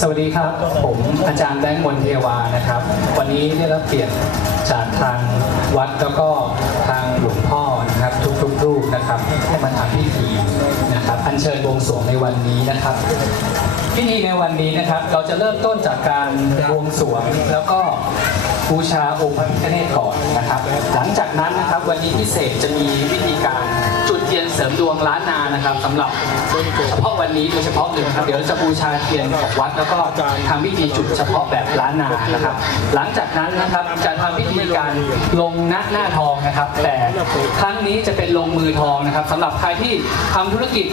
สวัสดีครับผมอาจารย์แบงค์มนเทวานะครับ วันนี้ได้รับเกียรติจากทางวัดแล้วก็ทางหลวงพ่อนะครับทุกๆรูปนะครับให้มาทำพิธีนะครับอัญเชิญบวงสรวงในวันนี้นะครับ พิธีในวันนี้นะครับ เราจะเริ่มต้นจากการบวงสรวงแล้วก็บูชาองค์พระพิฆเนศก่อนนะครับ หลังจากนั้นนะครับวันนี้พิเศษจะมีวิธีการ จุดเทียนเสริมดวงล้านนานะครับสำหรับเฉพาะวันนี้โดยเฉพาะเลยนะครับ เดี๋ยวจะบูชาเทียนของวัดแล้วก็ทำพิธีจุดเฉพาะแบบล้านนานะครับ หลังจากนั้นนะครับจะทำพิธีการลงหน้าหน้าทองนะครับ แต่ครั้งนี้จะเป็นลงมือทองนะครับสำหรับใครที่ทำธุรกิจ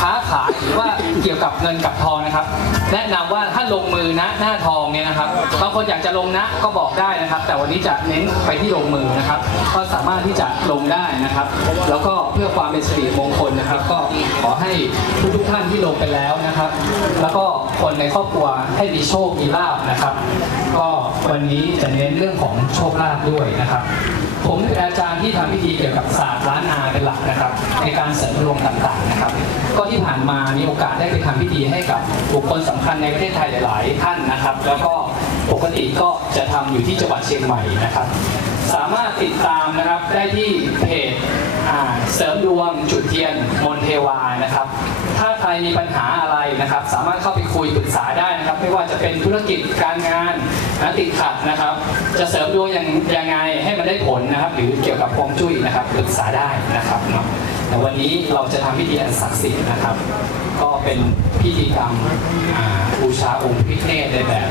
ค้าขายหรือว่าเกี่ยวกับเงินกับทองนะครับ แนะนำว่าถ้าลงมือนะหน้าทองเนี่ยนะครับบางคนอยากจะลงนะก็บอกได้นะครับ แต่วันนี้จะเน้นไปที่ลงมือนะครับ ก็สามารถที่จะลงได้นะครับ แล้วก็เพื่อความความเป็นสิริมงคลนะครับ ก็ขอให้ทุกทุกๆท่านที่ลงไปแล้วนะครับ แล้วก็คนในครอบครัวให้มีโชคมีลาบนะครับ ก็วันนี้จะเน้นเรื่องของโชคลาภด้วยนะครับ ผมเป็นอาจารย์ที่ทำพิธีเกี่ยวกับศาสตร์ล้านนาเป็นหลักนะครับ ในการเสริมดวงต่างๆนะครับ ก็ที่ผ่านมามีโอกาสได้ไปทำพิธีให้กับบุคคลสำคัญในประเทศไทยหลายๆท่านนะครับ แล้วก็ปกติก็จะทำอยู่ที่จังหวัดเชียงใหม่นะครับ สามารถติดตามนะครับได้ที่เพจเสริมดวงจุดเทียนมนเทวานะครับ ถ้าใครมีปัญหาอะไรนะครับ สามารถเข้าไปคุยปรึกษาได้นะครับ ไม่ว่าจะเป็นธุรกิจการงานนะติดขัดนะครับ จะเสริมดวงยังยังไงให้มันได้ผลนะครับ หรือเกี่ยวกับฮวงจุ้ยนะครับปรึกษาได้นะครับเนาะแต่วันนี้เราจะทำพิธีอันศักดิ์สิทธิ์นะครับ ก็เป็นพิธีกรรมบูชาองค์พิเนศในแบบ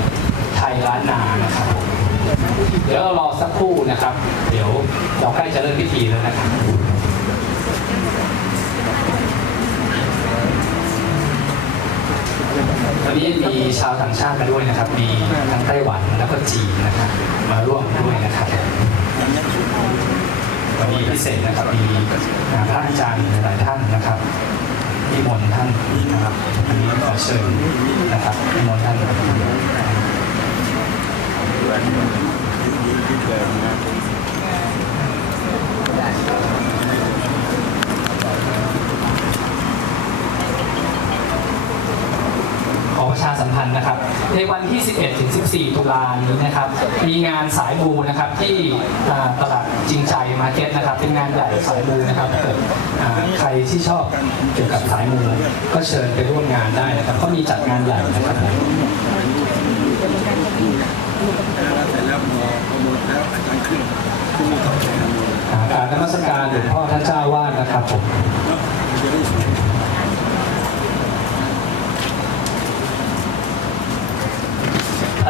ไทยล้านนานะครับผม เดี๋ยวรารอสักครู่นะครับ เดี๋ยวเราใกล้จะเริ่มพิธีแล้วนะครับวันนี้มีชาวต่างชาติมาด้วยนะครับ มีทั้งไต้หวันแล้วก็จีนนะครับมาร่วมด้วยนะครับวันนี้พิเศษนะครับมีพระอาจารย์หลายท่านนะครับนิมนต์ท่านนะครับอันนี้ขอเชิญนะครับนิมนต์ท่าน ขอประชาสัมพันธ์นะครับ ในวันที่ 11 ถึง 14 ตุลานี้นะครับ มีงานสายมูนะครับที่ตลาดจริงใจมาเก็ตนะครับ เป็นงานใหญ่สายมูนะครับเกิดใครที่ชอบเกี่ยวกับสายมูก็เชิญไปร่วมงานได้นะครับเขามีจัดงานใหญ่นะครับ เสร็จแล้วพอพอหมดแล้วอาจารย์ขึ้นขึ้นมีต่อแถวอ่ากรารนมัสการหลวงพ่อท่านเจ้าวาดนะครับผม เนาะจะได้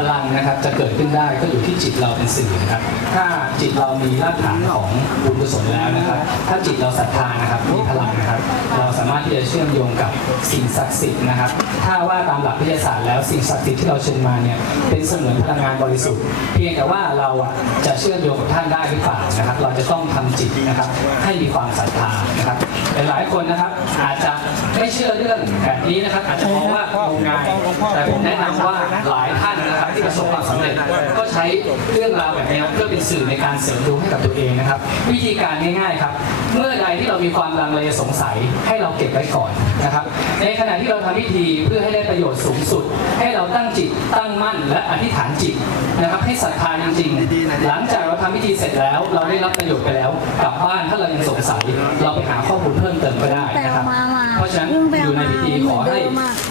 พลังนะครับจะเกิดขึ้นได้ก็อยู่ที่จิตเราเป็นสื่อนะครับ ถ้าจิตเรามีรากฐานของบุญกุศลแล้วนะครับ ถ้าจิตเราศรัทธานะครับมีพลังนะครับ เราสามารถที่จะเชื่อมโยงกับสิ่งศักดิ์สิทธิ์นะครับ ถ้าว่าตามหลักวิทยาศาสตร์แล้วสิ่งศักดิ์สิทธิ์ที่เราเชิญมาเนี่ยเป็นเสมือนพลังงานบริสุทธิ์ เพียงแต่ว่าเราอะจะเชื่อมโยงกับท่านได้หรือเปล่านะครับ เราจะต้องทำจิตนะครับให้มีความศรัทธานะครับหลายคนนะครับอาจจะไม่เชื่อเรื่องแบบนี้นะครับ อาจจะมองว่างมงายแต่ผมแนะนำว่าหลายท่านนะครับ ที่ประสบความสำเร็จก็ใช้เรื่องราวแบบนี้เพื่อเป็นสื่อในการเสริมดวงให้กับตัวเองนะครับ วิธีการง่ายๆครับ เมื่อใดที่เรามีความลังเลสงสัยให้เราเก็บไว้ก่อนนะครับ ในขณะที่เราทำพิธีเพื่อให้ได้ประโยชน์สูงสุด ให้เราตั้งจิตตั้งมั่นและอธิษฐานจิตนะครับให้ศรัทธาจริงๆหลังจากเราทำพิธีเสร็จแล้ว เราได้รับประโยชน์ไปแล้วกลับบ้านถ้าเรายังสงสัยเราไปหาข้อมูลเพิ่มเติมก็ได้นะครับเพราะฉะนั้นอยู่ในพิธีขอให้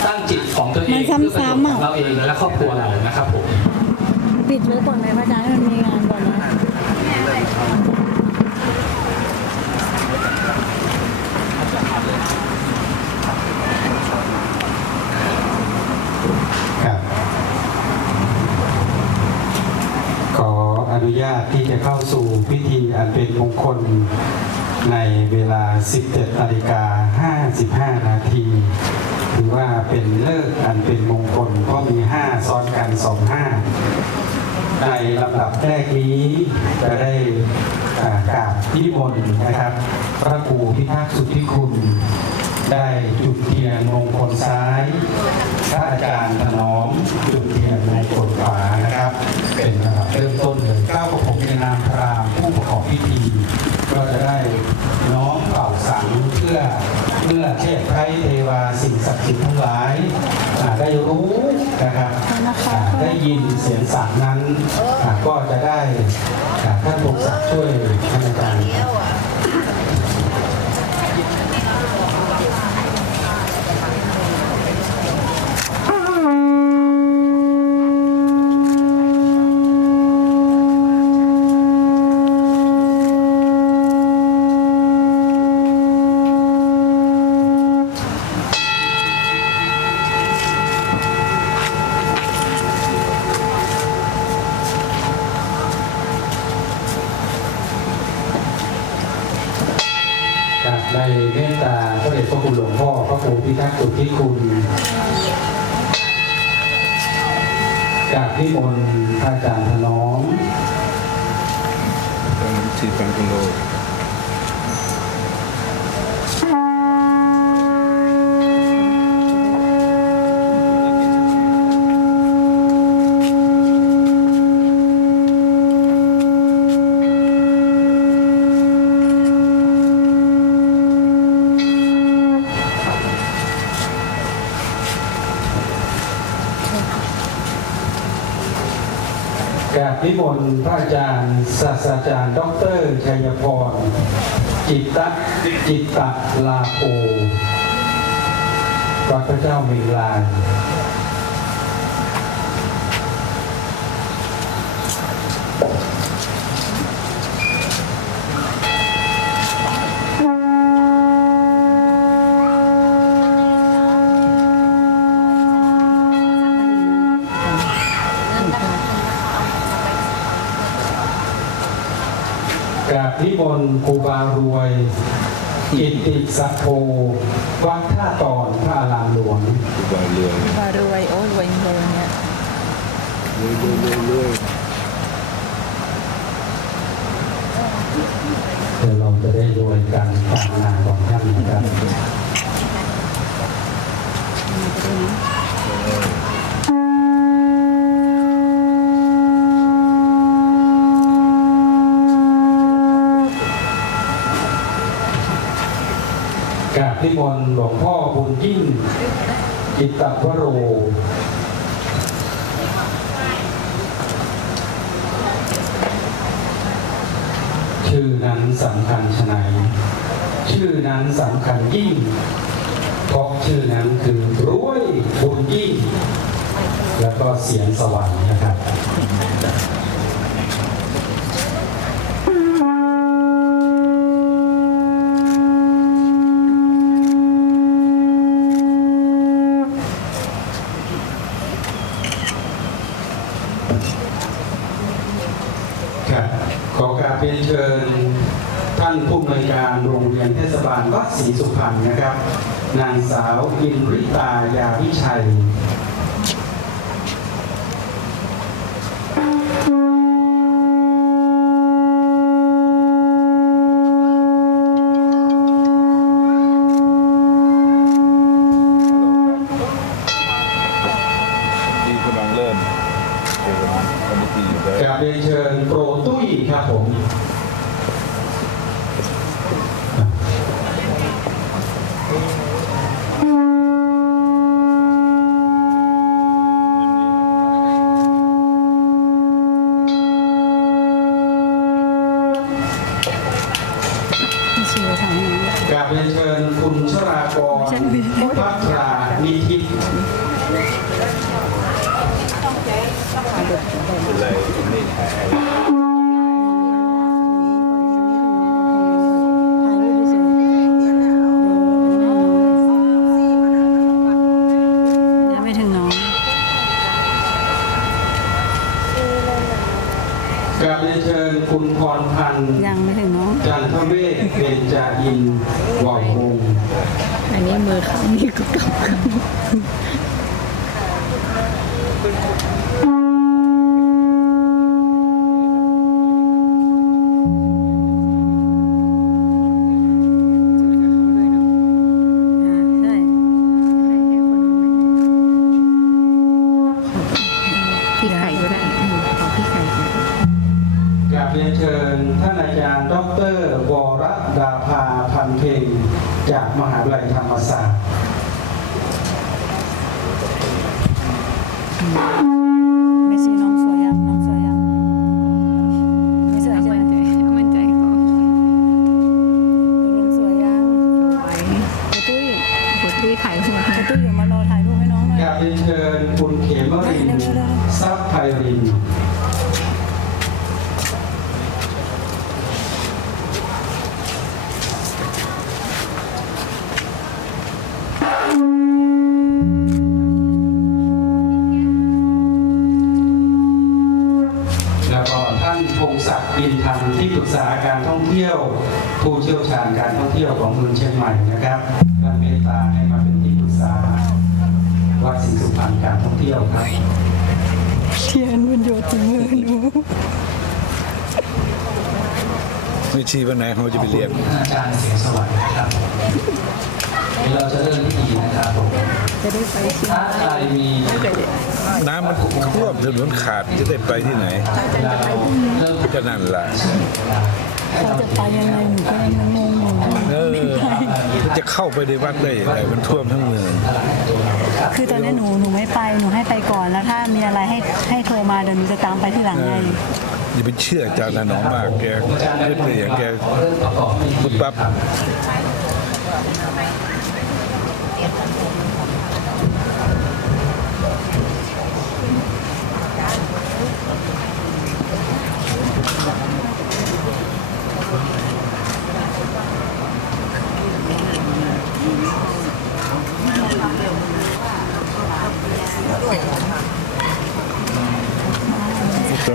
ตั้งจิตของตัวเองเพื่อประโยชน์ของเราเองและครอบครัวเรานะครับผม ปิดไว้ก่อนไหมพระอาจารย์ให้มันมีงานก่อนนะรับขออนุญาตที่จะเข้าสู่พิธีอันเป็นมงคลในเวลา 17นาฬิกา55 นาทีถือว่าเป็นเลิกอันเป็นมงคลเพราะมี 5 ซ้อนกัน 2 5 ในลำดับแรกนี้จะได้อ่ากราบนิมนต์นะครับ พระครูพิทักษ์สุทธิคุณ ได้จุดเทียนมงคลซ้าย พระอาจารย์ถนอมจุดเทียนมงคลขวานะครับ เป็นระดับเริ่มต้นเลยก้าวกับผมในนามพราหมณ์ผู้ประกอบพิธี ก็จะได้น้อมเป่าสังเพื่อเพื่อเทพไพรเทวาสิ่งศักดิ์สิทธิ์ทั้งหลาย ได้รู้นะครับอ่าได้ยินเสียงสัตว์นั้นอ่าก็จะได้อ่าท่านพงศักดิ์ช่วยท่านอาจารย์ ในเมตตาพระเดชพระคุณหลวงพ่อพระครูพิทักษ์สุทธิคุณจากที่มนพระอาจารย์ถนอมที่ปังคุณโล มนต์พระอาจารย์ศาสตราจารย์ดอกเตอรชัยพร จิตตะจิตตะลาโภพระเจ้ามิลาน กราบนิมนต์ค รูบารวย กิติสัพโพวัดท่าตอนพระอารามหลวงครูบาเรือง บารวยโอ้รวยเลยเนี่ยรวยรวยรวยรวย เดี๋ยวเราจะได้รวยกันตามงานของท่านนะครับกราบ นิมนต์หลวงพ่อบุญยิ่งจิตตวโร ชื่อนั้นสำคัญชะไหนชื่อนั้นสำคัญยิ่งเพราะชื่อนั้นคือรวยบุญยิ่ง แล้วก็เสียงสวรรค์นะครับขอกราบเรียนเชิญ ท่านผู้อำนวยการโรงเรียนเทศบาลวัด ศรีสุพรรณนะครับ นางสาวอินริตายาวิชัย กราบเรียนเชิญคุณพรพันธ์ยังไม่ถึงน้องจันทเวศเบญจาอินทร์ว่าววงศ์อันนี้มือเขานี่ก็กลับกัน คุณเขมรินทร์ทรัพย์ไพริน ไม่ชี้วันไหนเขาจะไปเรียนอาจารย์เสียงสวรรค์นะครับเดี๋ยวเราจะเริ่มพิธีนะครับผมจะได้ไปเชียงถ้าใครมีไม่เคยได้น้ำมันท่วมถนนขาดจะได้ไปที่ไหนอาจารย์จะไปพรุ่งนี้เริ่มก็นั่นแหละเขาจะไปยังไงหนูก็ยังงงอยู่เออมันจะเข้าไปในวัดได้ยังไงมันท่วมทั้งเมืองคือตอนนี้หนูหนูไม่ไปหนูให้ไปก่อนแล้วถ้ามีอะไรให้ให้โทรมาเดี๋ยวหนูจะตามไปที่หลังไง อย่าไปเชื่ออาจารย์ถนอมมากแกคิดเลยอย่างแกพูดปั๊บ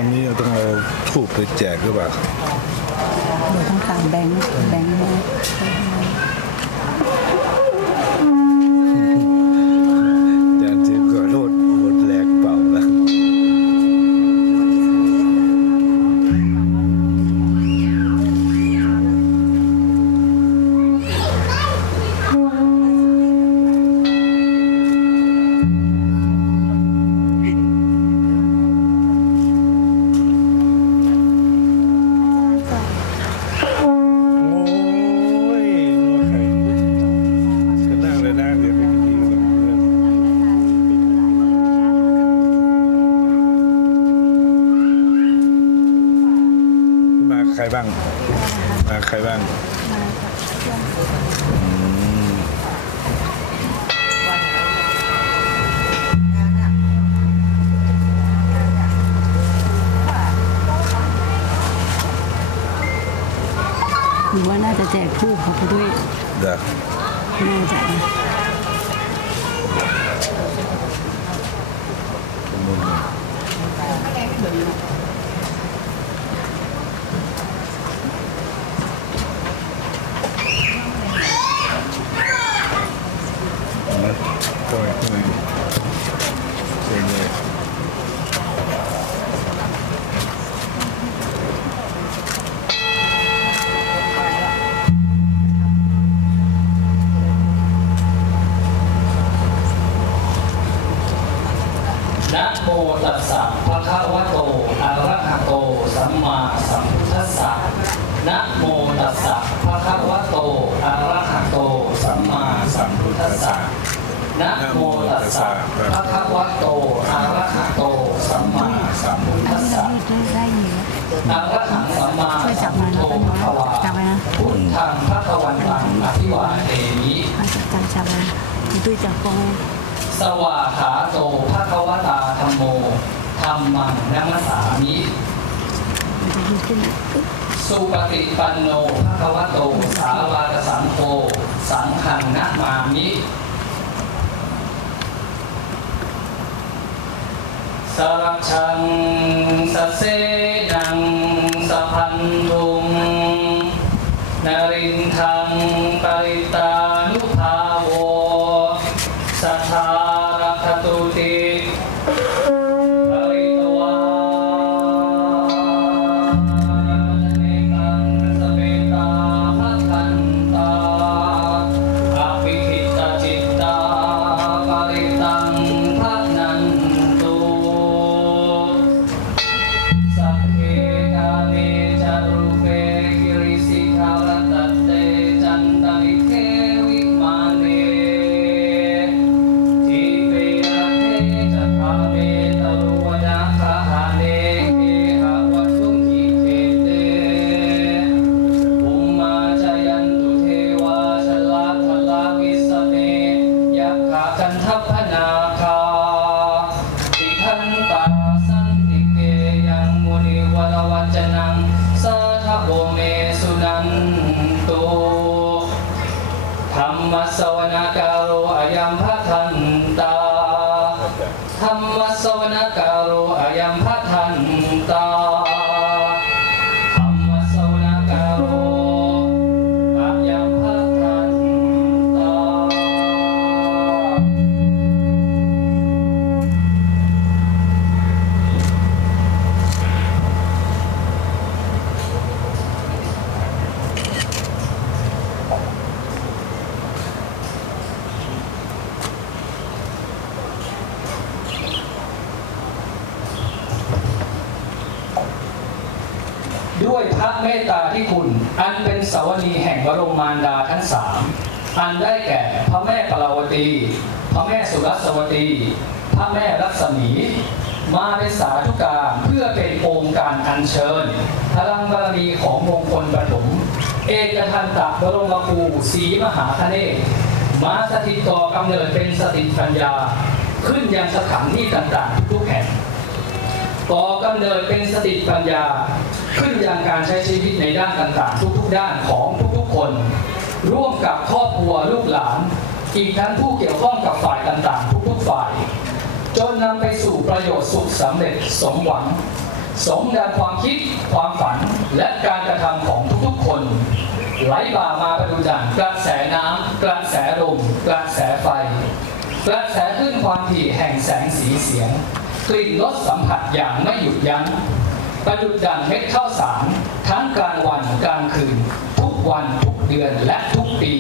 ปั๊บตอนนี้เราต้องเอาทูบไปแจกหรือเปล่าหนูต้องถามแบงค์แบงค์มา มโมธัมมังนัมสามิสุปฏิปันโนภะคะวะโต สาวากสังโฆสังฆังนะมามิสรักชังสเสนังสะพันธุงนรินทัง พระเมตตาที่คุณ อันเป็นสาวนีแห่งบรมมารดาทั้งสามอันได้แก่พระแม่ปราวตี พระแม่สุรัสวตี พระแม่รัศมี มาเป็นสาธุการเพื่อเป็นองค์การอัญเชิญ พลังบารมีของมงคลปฐมเอกทันตะบรมครูศรีมหาคเนศมาสถิตต่อกำเนิดเป็นสติปัญญา ขึ้นยังสถานที่ต่างๆทุกแห่งก่อกำเนิดเป็นสติปัญญา ขึ้นยังการใช้ชีวิตในด้านต่างๆ ทุกๆด้านของทุกๆคน ร่วมกับครอบครัวลูกหลาน อีกทั้งผู้เกี่ยวข้องกับฝ่ายต่างๆ ทุกๆฝ่าย จนนำไปสู่ประโยชน์สุขสำเร็จสมหวัง สมดังความคิดความฝันและการกระทำของทุกๆคนไหลบ่ามาประดุจดังกระแสน้ำกระแสลมกระแสไฟ กระแสขึ้นความถี่แห่งแสงสีเสียง กลิ่นรสสัมผัสอย่างไม่หยุดยั้ง ประดุจดังเม็ดข้าวสารทั้งกลางวันกลางคืน ทุกวันทุกเดือนและทุกปี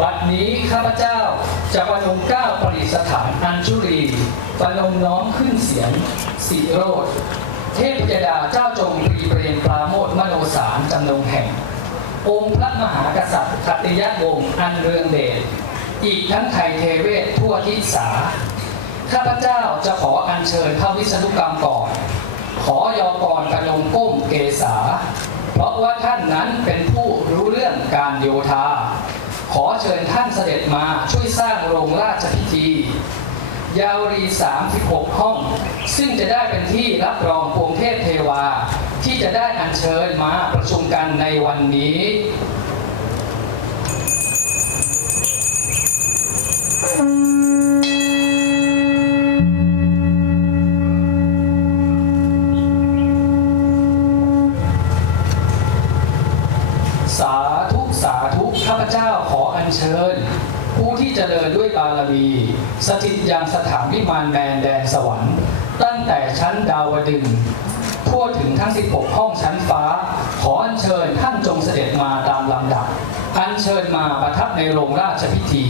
บัดนี้ข้าพเจ้าจะประนมเก้าประดิษฐานอัญชุรีประนมน้อมขึ้นเสียงสีโรธ เทพยดาเจ้าจงปรีเปรมปราโมทมโนสารจำนงแห่ง องค์พระมหากษัตริย์ขัตติยวงศ์อันเรืองเดชอีกทั้งไทยเทเวศทั่วทิศา ข้าพเจ้าจะขออัญเชิญพระวิษณุกรรมก่อน ขอยอกรประนมก้มเกษา เพราะว่าท่านนั้นเป็นผู้รู้เรื่องการโยธา ขอเชิญท่านเสด็จมาช่วยสร้างโรงราชพิธี ยาวรี 36 ห้อง ซึ่งจะได้เป็นที่รับรองปวงเทพเทวา ที่จะได้อัญเชิญมาประชุมกันในวันนี้สาธุ สาธุ ข้าพเจ้าขออัญเชิญ ที่เจริญด้วยบารมี สถิตยังสถานวิมานแดนแดนสวรรค์ ตั้งแต่ชั้นดาวดึงทั่วถึงทั้ง 16 ห้องชั้นฟ้า ขออัญเชิญท่านจงเสด็จมาตามลำดับ อัญเชิญมาประทับในโรงราชพิธี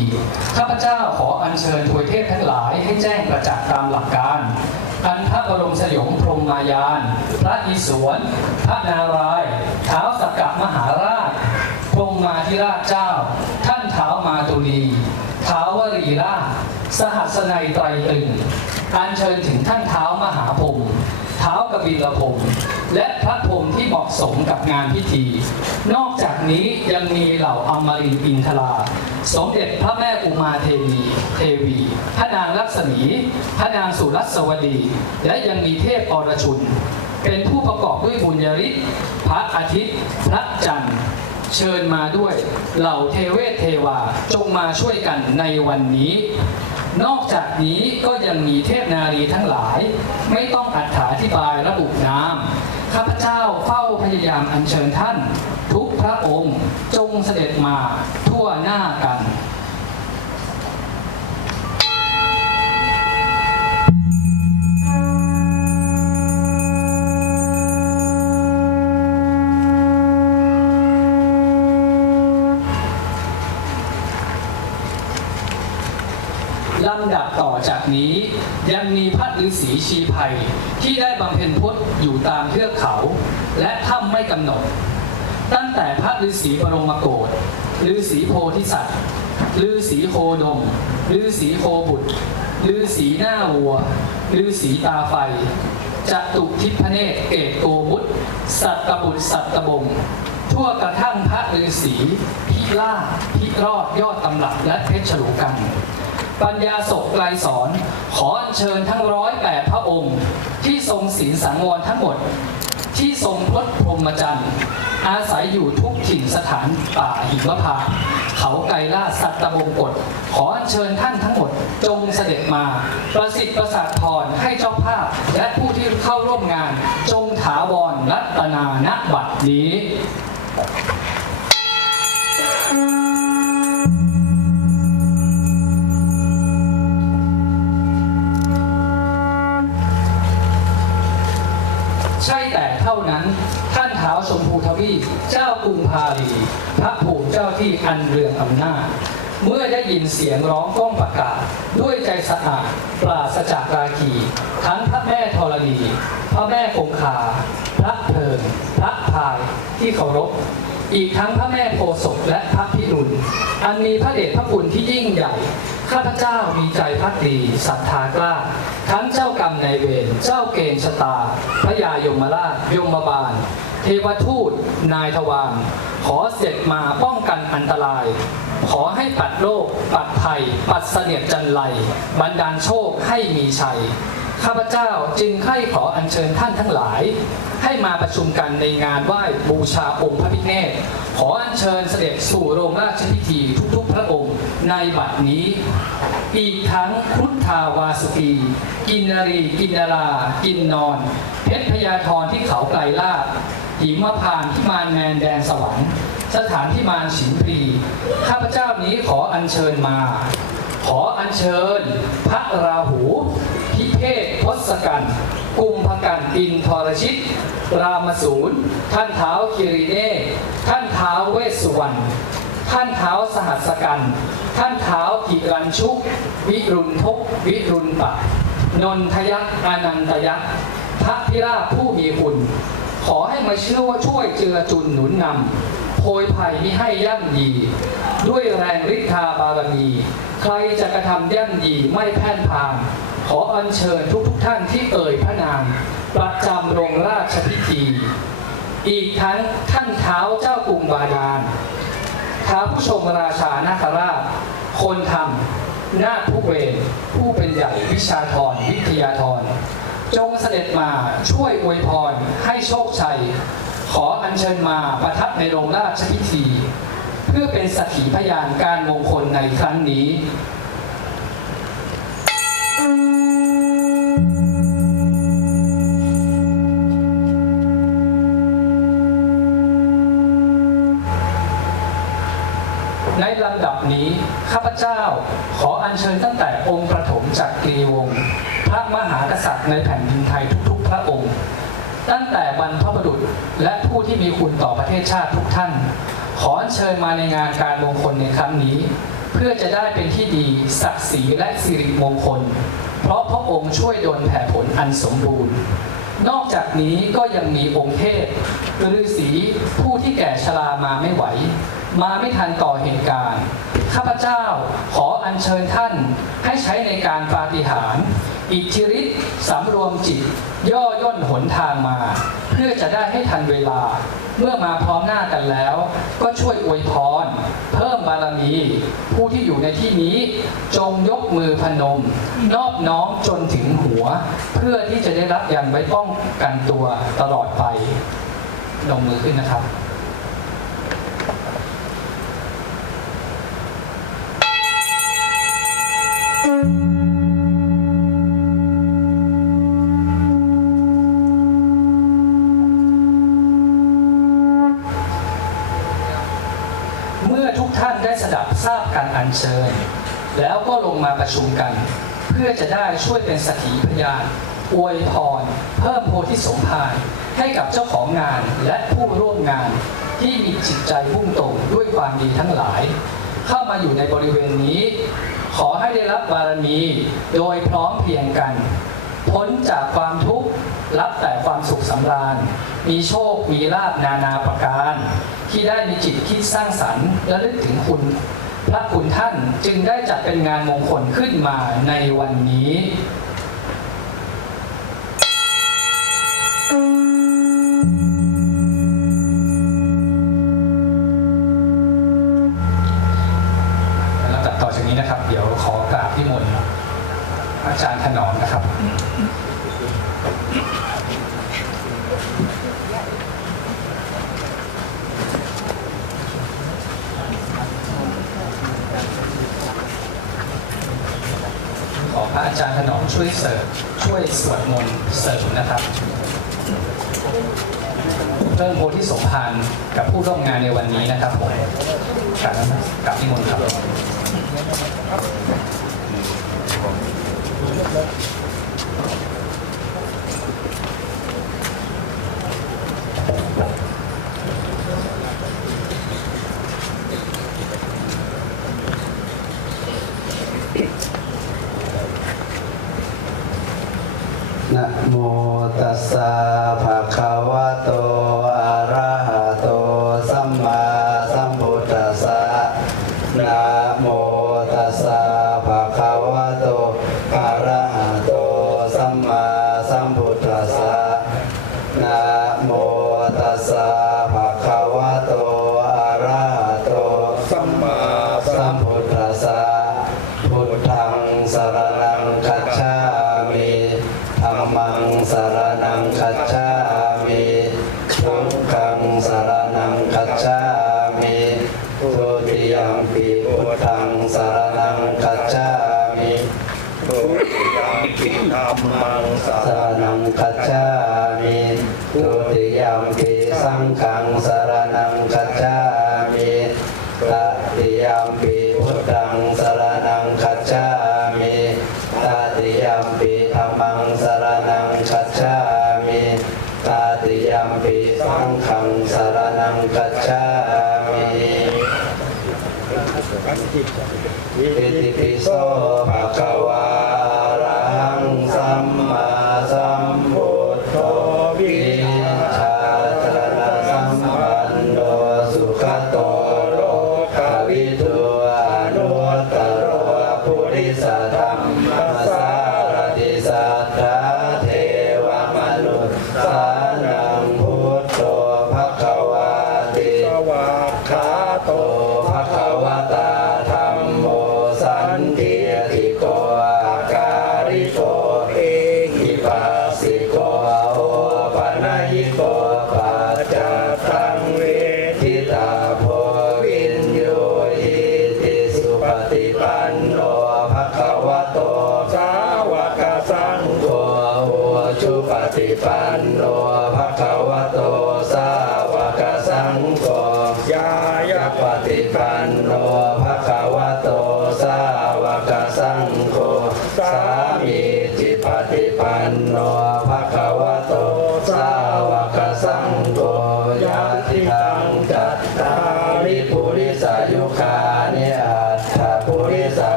ข้าพเจ้าขออัญเชิญทวยเทพทั้งหลายให้แจ้งประจักษ์ตามหลักการ อันพระบรมสยองพรหมายาน พระอิศวร พระนารายณ์ท้าวสักกะมหาราชพรหมาธิราชเจ้า ท่านเท้าวมาตุลีเท้าววรีราช สหัสนัยไตรตึง อัญเชิญถึงท่านเท้ามหาพรมเท้ากบิลพรมและพระพรมที่เหมาะสมกับงานพิธี นอกจากนี้ยังมีเหล่าอมรินทร์อินทรา สมเด็จพระแม่อุมาเทวีเทวี พระนางลักษมี พระนางสุรัสวดี และยังมีเทพอรชุน เป็นผู้ประกอบด้วยบุญญาฤทธิ์พระอาทิตย์ พระจันทร์เชิญมาด้วยเหล่าเทเวศเทวาจงมาช่วยกันในวันนี้ นอกจากนี้ก็ยังมีเทพนารีทั้งหลาย ไม่ต้องอธิบายระบุนามข้าพเจ้าเฝ้าพยายามอัญเชิญท่าน ทุกพระองค์จงเสด็จมาทั่วหน้ากัน ต่อจากนี้ยังมีพระฤาษีชีภัยที่ได้บำเพ็ญพจน์อยู่ตามเทือกเขา และถ้ำไม่กำหนด ตั้งแต่พระฤาษีบรมโกศฤาษีโพธิสัตว์ฤาษีโคดมฤาษีโคบุตรฤาษีหน้าวัวฤาษีตาไฟจตุทิพเนศเอกโกมุตสัตตบุตรสัตตบงทั่วกระทั่งพระฤาษีพิล่าพิรอดยอดตำรับและเพชรฉลูกัน ปัญญาศกไกลสอน ขออัญเชิญทั้งร้อยแปดพระองค์ ที่ทรงศีลสังวรทั้งหมด ที่ทรงพลดพรหมจรรย์อาศัยอยู่ทุกถิ่นสถานป่าหิมพานเขาไกรล่าสัตตบงกฎขออัญเชิญท่านทั้งหมด จงเสด็จมา ประสิทธิ์ประสาทพรให้เจ้าภาพ และผู้ที่เข้าร่วมงาน จงถาวรรัตนาณบัดนี้ ใช่แต่เท่านั้นท่านเท้าวชมพูทวีเจ้ากรุงพาลีพระผูมิเจ้าที่อันเรืองอำนาจเมื่อได้ยินเสียงร้องก้องประกาศ ด้วยใจสะอาดปราศจากราคี ทั้งพระแม่ธรณี พระแม่คงคา พระเพิงพระพายที่เคารพอีกทั้งพระแม่โพศพและพระพิรุณอันมีพระเดชพระคุณที่ยิ่งใหญ่ ข้าพเจ้ามีใจพักดีศรัทธากล้า ทั้งเจ้ากรรมนายเวรเจ้าเกณฑ์ชะตา พระยายมราชยมบาล เทวทูต นายทวารขอเสด็จมาป้องกันอันตราย ขอให้ปัดโรคปัดภัย ปัดเสนียดจันไรบันดาลโชคให้มีชัยข้าพเจ้าจึงใคร่ขออัญเชิญท่านทั้งหลาย ให้มาประชุมกันในงานไหว้บูชาองค์พระพิฆเนศขออัญเชิญเสด็จสู่โรงราชพิธีทุกๆ ในบัดนี้ อีกทั้งพุทธาวาสุกีกินนารี กินนารา กินนอน เพชรพยาธรที่เขาไกลลาดหิมพานที่มานแมนแดนสวรรค์ สถานที่มานฉินพรี ข้าพเจ้านี้ขออัญเชิญมา ขออัญเชิญ พระราหูพิเภกทศกัณฐ์กุมภกันอินทรชิต รามสูรท่านเท้าคิริเนท่านเท้าเวสสุวรรณ ท่านเท้าสหัสกัน ท่านเท้ากิรันชุก วิรุณทกวิรุณปะ นนทยักษ์อนันตยักษ์พระพิราผู้มีคุณขอให้มาเชื่อว่าช่วยเจือจุนหนุนนำโพยภัยมิให้ย่ำยี ด้วยแรงฤทธาบารมี ใครจะกระทำย่ำยีไม่แพ่นพานขออัญเชิญทุกทุกท่านที่เอ่ยพระนามประจำโรงราชพิธี อีกทั้งท่านเท้าเจ้ากรุงบาดาล ท้าผู้ชมราชานาคราชคนทำนาผู้เวรผู้เป็นใหญ่วิชาธรวิทยาธรจงเสด็จมาช่วยอวยพรให้โชคชัย ขออัญเชิญมาประทับในโรงราชพิธี เพื่อเป็นสักขีพยานการมงคลในครั้งนี้ ข้าพเจ้าขออัญเชิญตั้งแต่องค์ประถมจากกรีวงศ์พระมหากษัตริย์ในแผ่นดินไทยทุกๆ พระองค์ ตั้งแต่บรรพบุรุษและผู้ที่มีคุณต่อประเทศชาติทุกท่าน ขออัญเชิญมาในงานการมงคลในครั้งนี้ เพื่อจะได้เป็นที่ดีศักดิ์ศรีและสิริมงคล เพราะพระองค์ช่วยดลแผ่ผลอันสมบูรณ์นอกจากนี้ก็ยังมีองค์เทพฤาษีผู้ที่แก่ชรามาไม่ไหว มาไม่ทันต่อเหตุการณ์ ข้าพเจ้าขออัญเชิญท่านให้ใช้ในการปาฏิหาริย์อิทธิฤทธิ์สำรวมจิต ย่อย่นหนทางมา เพื่อจะได้ให้ทันเวลา เมื่อมาพร้อมหน้ากันแล้ว ก็ช่วยอวยพร เพิ่มบารมี ผู้ที่อยู่ในที่นี้ จงยกมือพนม นอบน้อมจนถึงหัว เพื่อที่จะได้รับยันไว้ป้องกันตัวตลอดไปลงมือขึ้นนะครับานได้สดับทราบการอัญเชิญ แล้วก็ลงมาประชุมกัน เพื่อจะได้ช่วยเป็นสักขีพยานอวยพรเพิ่มโพธิสมภารให้กับเจ้าของงานและผู้ร่วมงานที่มีจิตใจมุ่งตรงด้วยความดีทั้งหลาย เข้ามาอยู่ในบริเวณนี้ ขอให้ได้รับบารมีโดยพร้อมเพียงกัน พ้นจากความทุกข์รับแต่ความสุขสำราญ มีโชคมีลาบนานาประการ ที่ได้มีจิตคิดสร้างสรรค์และลึกถึงคุณ พระคุณท่านจึงได้จัดเป็นงานมงคลขึ้นมาในวันนี้จากนี้นะครับ เดี๋ยวขอกราบที่มนอาจารย์ถนอมนะครับ นะโมตัสสะภะคะวะโต